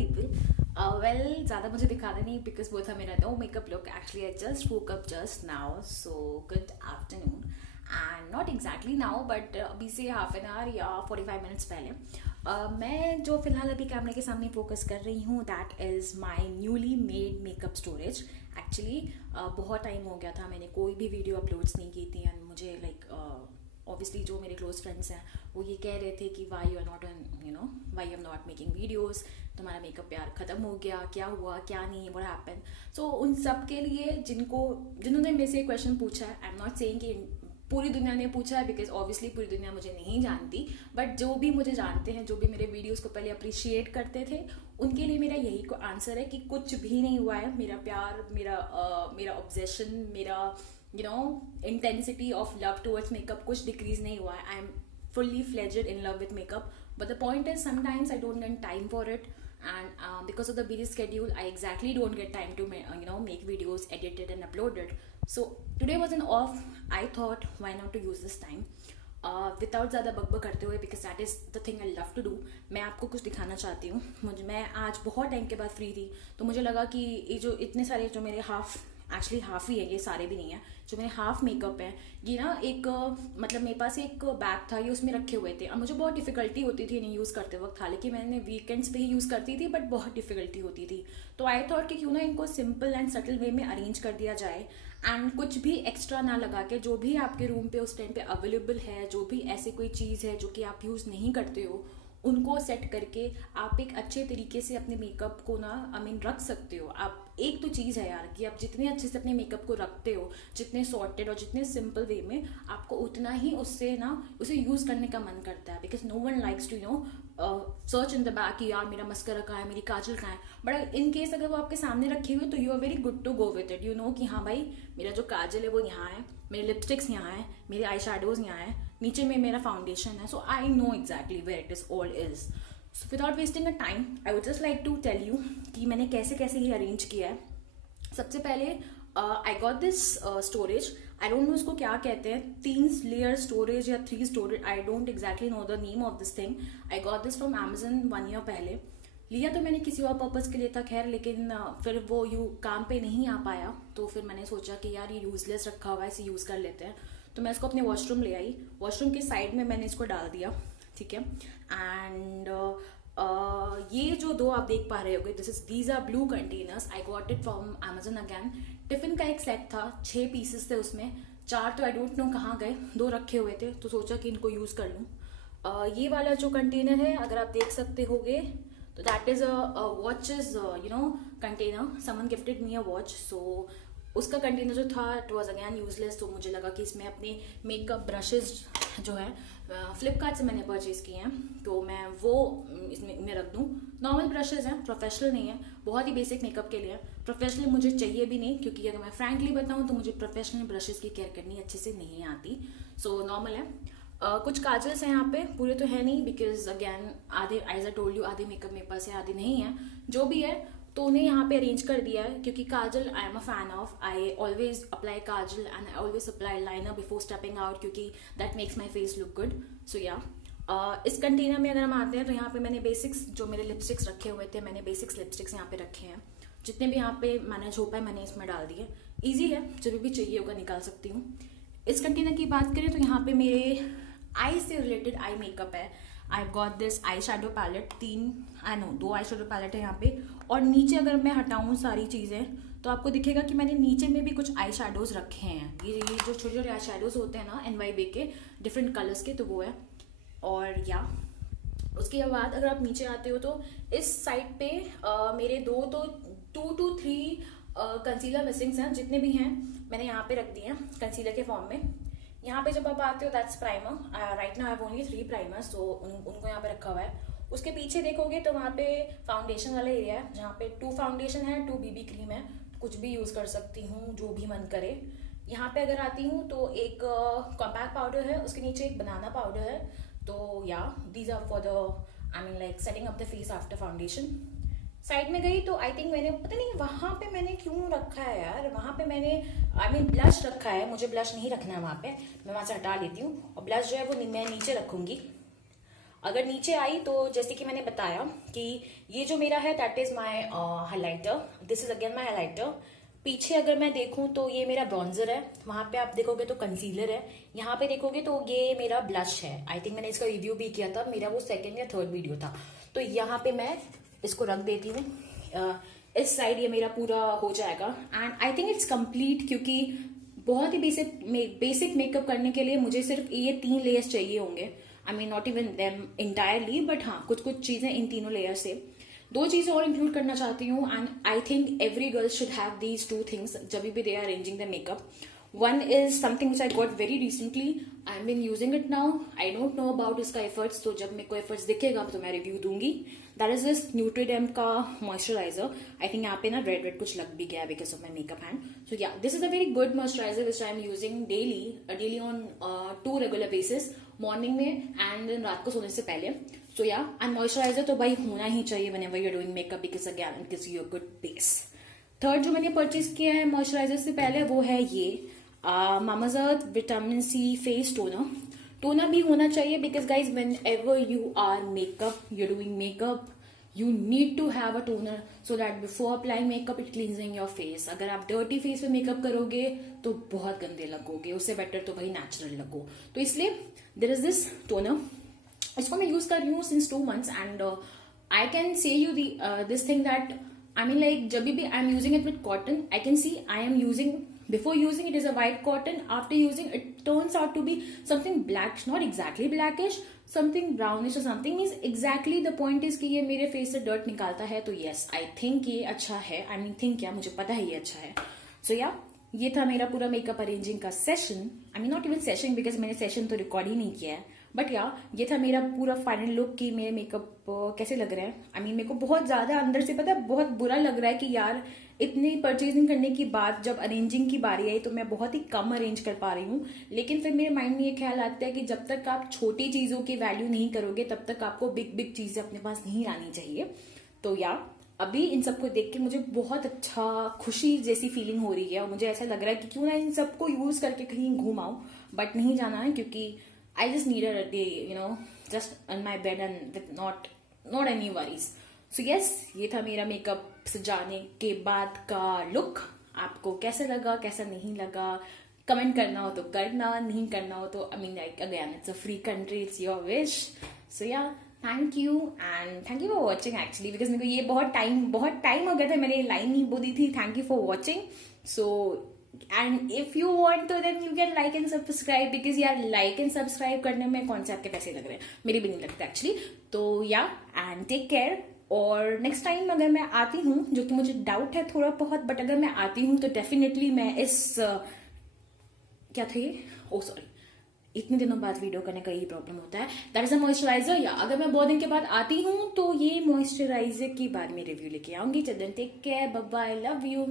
People well ज़्यादा मुझे दिखाना नहीं बिकॉज वो था मेरा no makeup look. Actually I just woke up just now, so good afternoon. And not exactly now but अभी से हाफ एन आवर या 45 मिनट्स पहले मैं जो फिलहाल अभी कैमरे के सामने फोकस कर रही हूँ that is my newly made makeup storage. Actually बहुत टाइम हो गया था, मैंने कोई भी वीडियो अपलोड्स नहीं की थी. एंड मुझे लाइक ऑब्वियसली जो मेरे क्लोज फ्रेंड्स हैं वो ये कह रहे थे कि why you are not why you are not making videos, तुम्हारा मेकअप यार ख़त्म हो गया, क्या हुआ क्या नहीं, व्हाट हैपेंड. सो उन सब के लिए जिन्होंने मेरे से क्वेश्चन पूछा है, आई एम नॉट सेइंग कि पूरी दुनिया ने पूछा है बिकॉज ऑब्वियसली पूरी दुनिया मुझे नहीं जानती, बट जो भी मुझे जानते हैं, जो भी मेरे वीडियोस को पहले अप्रिशिएट करते थे, उनके लिए मेरा यही को आंसर है कि कुछ भी नहीं हुआ है. मेरा प्यार, मेरा ऑब्सेशन, मेरा intensity of love towards makeup कुछ डिक्रीज नहीं हुआ है. I am fully fledged in love with makeup, but the point is sometimes I don't get time for it, and because of the busy schedule I exactly don't get time to make videos, edit it and upload it. So today was an off. I thought why not to use this time without ज़्यादा बकबक करते हुए, because that is the thing I love to do. मैं आपको कुछ दिखाना चाहती हूँ. मैं आज बहुत टाइम के बाद फ्री थी, तो मुझे लगा कि ये जो इतने सारे जो मेरे एक्चुअली हाफ ही है, ये सारे भी नहीं है, जो मेरे हाफ मेकअप है, ये ना एक मतलब मेरे पास एक बैग था, ये उसमें रखे हुए थे. अब मुझे बहुत डिफिकल्टी होती थी इन्हें यूज़ करते वक्त, हालांकि मैंने वीकेंड्स पे ही यूज़ करती थी, बट बहुत डिफिकल्टी होती थी. तो आई थॉट कि क्यों ना इनको सिंपल एंड सटल वे में अरेंज कर दिया जाए, एंड कुछ भी एक्स्ट्रा ना लगा के, जो भी आपके रूम पे उस टाइम पे अवेलेबल है, जो भी ऐसे कोई चीज़ है जो कि आप यूज़ नहीं करते हो, उनको सेट करके आप एक अच्छे तरीके से अपने मेकअप को ना रख सकते हो. आप एक तो चीज़ है यार कि आप जितने अच्छे से अपने मेकअप को रखते हो, जितने सॉर्टेड और जितने सिंपल वे में, आपको उतना ही उसे यूज़ करने का मन करता है. Because no one likes to search in the back कि यार मेरा मस्करा कहाँ है, मेरी काजल कहाँ है. बट इन केस अगर वो आपके सामने रखे हुए तो you are very good to go with it. कि हाँ भाई, मेरा जो काजल है वो यहाँ है, मेरे लिपस्टिक्स यहाँ है, मेरे आई शेडोज़ यहाँ है, नीचे में मेरा फाउंडेशन है. So I know exactly where it is all is. So without wasting a time I would just like to tell you कि मैंने कैसे कैसे ये अरेंज किया है. सबसे पहले आई got this storage. I don't know इसको क्या कहते हैं, 3 लेयर स्टोरेज या 3 storage, I don't exactly know the name of this thing. I got this from Amazon 1 year पहले. लिया तो मैंने किसी और पर्पज़ के लिए था खैर, लेकिन फिर वो काम पे नहीं आ पाया, तो फिर मैंने सोचा कि यार ये यूजलेस रखा हुआ है, इसे यूज़ कर लेते हैं. तो मैं इसको अपने वॉशरूम ले आई, वॉशरूम के साइड में मैंने इसको डाल दिया, ठीक है. एंड ये जो 2 आप देख पा रहे होगे, these are blue containers. I got it from Amazon again. Tiffin का एक सेट था, 6 पीसेस थे उसमें, 4 तो आई डोंट नो कहाँ गए, 2 रखे हुए थे, तो सोचा कि इनको यूज़ कर लूँ. ये वाला जो कंटेनर है, अगर आप देख सकते होगे, तो that is a watches container. Someone gifted me a watch, so उसका कंटेनर जो था इट वॉज अगैन यूजलेस. तो मुझे लगा कि इसमें अपने मेकअप ब्रशेज जो है फ्लिपकार्ट से मैंने परचेज़ किए हैं, तो मैं वो इसमें रख दूँ. नॉर्मल ब्रशेज हैं, प्रोफेशनल नहीं है, बहुत ही बेसिक मेकअप के लिए. प्रोफेशनल मुझे चाहिए भी नहीं, क्योंकि अगर मैं फ्रैंकली बताऊँ तो मुझे प्रोफेशनल ब्रशेज की केयर करनी अच्छे से नहीं आती. सो नॉर्मल है. कुछ काजल्स हैं यहाँ पे, पूरे तो है नहीं, बिकॉज अगैन आधे, एज आई टोल्ड यू, आधे मेकअप मेरे पास है, आधे नहीं है. जो भी है तो उन्हें यहाँ पे अरेंज कर दिया है, क्योंकि kajal I am a fan of. I always apply kajal and I always apply liner before stepping out, क्योंकि that makes my face look good. So yeah this container में अगर हम आते हैं तो यहाँ पे मैंने बेसिक्स, जो मेरे लिपस्टिक्स रखे हुए थे, मैंने बेसिक्स लिपस्टिक्स यहाँ पे रखे हैं. जितने भी यहाँ पे मैंने झोंका है मैंने इसमें डाल दिए. ईजी है, जब भी चाहिए होगा निकाल सकती हूँ. इस कंटेनर की बात करें तो यहाँ पे मेरे आई से रिलेटेड आई मेकअप है. I got this eyeshadow palette, 2 eyeshadow palette है यहाँ पे. और नीचे अगर मैं हटाऊँ सारी चीज़ें तो आपको दिखेगा कि मैंने नीचे में भी कुछ आई शेडोज़ रखे हैं. ये जो छोटे छोटे आई शेडोज़ होते हैं ना NYB के, डिफरेंट कलर्स के, तो वो है. और या उसके बाद अगर आप नीचे आते हो तो इस साइड पे मेरे 2 to 3 कंसीलर मिसिंग्स हैं. जितने भी हैं मैंने यहाँ पे रख दिए हैं कंसीलर के फॉर्म में. यहाँ पे जब आप आते हो that's primer. Right now I have only 3 primers, तो उनको यहाँ पे रखा हुआ है. उसके पीछे देखोगे तो वहाँ पे फाउंडेशन वाला एरिया है, जहाँ पे 2 फाउंडेशन है, 2 BB क्रीम है. कुछ भी यूज़ कर सकती हूँ, जो भी मन करे. यहाँ पे अगर आती हूँ तो एक कॉम्पैक्ट पाउडर है, उसके नीचे एक बनाना पाउडर है. तो या these are for the like setting up the face after foundation. Side में गई तो आई थिंक मैंने, पता नहीं वहाँ पे मैंने क्यों रखा है यार, वहाँ पे मैंने ब्लश रखा है. मुझे ब्लश नहीं रखना है वहाँ पे, मैं वहाँ से हटा लेती हूँ. और ब्लश जो है वो मैं नीचे रखूँगी. अगर नीचे आई तो जैसे कि मैंने बताया कि ये जो मेरा है that is my highlighter, this is again my highlighter. पीछे अगर मैं देखूं तो ये मेरा ब्रॉन्जर है, वहां पे आप देखोगे तो कंसीलर है, यहाँ पे देखोगे तो ये मेरा ब्लश है। आई थिंक मैंने इसका रिव्यू भी किया था, मेरा वो सेकंड या थर्ड वीडियो था। तो यहाँ पे मैं इसको रख देती हूँ, इस साइड ये मेरा पूरा हो जाएगा and I think it's complete, क्योंकि बहुत ही बेसिक मेकअप करने के लिए मुझे सिर्फ ये 3 लेयर्स चाहिए होंगे। I mean not even them entirely, but हाँ कुछ कुछ चीजें इन तीनों लेयर से। 2 चीजें और इंक्लूड करना चाहती हूँ and I think every girl should have these 2 things जब भी they are arranging the makeup. One is something which I got very recently. I've been using it now. I don't know about इसका efforts, तो जब मेरे को efforts दिखेगा तो मैं रिव्यू दूंगी। That is this Nutriderm का moisturizer. I think यहाँ पे ना red कुछ लग भी गया because of my makeup hand. So yeah, this is a very good moisturizer which I am using daily on 2 regular basis, morning में and then रात को सोने से पहले. So yeah, and moisturizer तो भाई होना ही चाहिए whenever you're doing makeup because again it gives you a good base. Third जो मैंने परचेज किया है मॉइस्चराइजर से पहले वो है ये Mamaearth vitamin C face toner भी होना चाहिए because guys whenever you are you doing makeup you need to have a toner so that before applying makeup it cleansing your face. अगर आप डर्टी फेस पे makeup करोगे तो बहुत गंदे लगोगे, उससे बेटर तो भाई नेचुरल लगो। तो इसलिए देयर इज दिस टोनर, इसको मैं यूज कर रही हूँ since 2 months and I can say you this thing that I mean like जब भी I am using it with cotton, I can see I am using, before using it is a white cotton, after using it turns out to be something black, not exactly blackish, something brownish or something, means exactly the point is कि ये मेरे face से dirt निकालता है। तो yes, I think ये अच्छा है, I mean think क्या, मुझे पता है ये अच्छा है। So yeah, ये था मेरा पूरा मेकअप अरेंजिंग का session. I mean not even session because मैंने सेशन तो रिकॉर्ड ही नहीं किया है, बट या ये था मेरा पूरा फाइनल लुक कि मेरे मेकअप कैसे लग रहे हैं। आई मीन मेरे को बहुत ज्यादा अंदर से पता है बहुत बुरा लग रहा है कि यार इतनी परचेजिंग करने के बाद जब अरेंजिंग की बारी आई तो मैं बहुत ही कम अरेंज कर पा रही हूँ। लेकिन फिर मेरे माइंड में ये ख्याल आता है कि जब तक आप छोटी चीजों की वैल्यू नहीं करोगे तब तक आपको बिग बिग चीजें अपने पास नहीं लानी चाहिए। तो या अभी इन सबको देख के मुझे बहुत अच्छा खुशी जैसी फीलिंग हो रही है और मुझे ऐसा लग रहा है कि क्यों ना इन सबको यूज करके कहीं घूम आऊं, बट नहीं जाना है क्योंकि I just needed a day, you know, just on my bed and with not any worries. So yes, ये था मेरा मेकअप सजाने के बाद का लुक। आपको कैसा लगा, कैसा नहीं लगा, कमेंट करना हो तो करना, नहीं करना हो तो I mean like again it's a free country, it's your wish. So yeah, thank you and thank you for watching actually because मेरे को ये बहुत टाइम हो गया था मैंने ये लाइन नहीं बोली थी। Thank you for watching. So and if you want to then you can like and subscribe because यार like and subscribe करने में कौन से आपके पैसे लग रहे हैं, मेरे भी नहीं लगते एक्चुअली। तो या एंड टेक केयर और नेक्स्ट टाइम अगर मैं आती हूँ, जो कि मुझे डाउट है थोड़ा बहुत, बट अगर मैं आती हूँ तो डेफिनेटली मैं इस क्या थे सॉरी इतने दिनों बाद वीडियो करने का यही प्रॉब्लम होता है, दैट इज अ मॉइस्चराइजर। या अगर मैं बहुत दिन के बाद आती हूँ तो ये मॉइस्चराइजर की बाद में रिव्यू लेके आऊंगी। चलो take care, bye bye, love you.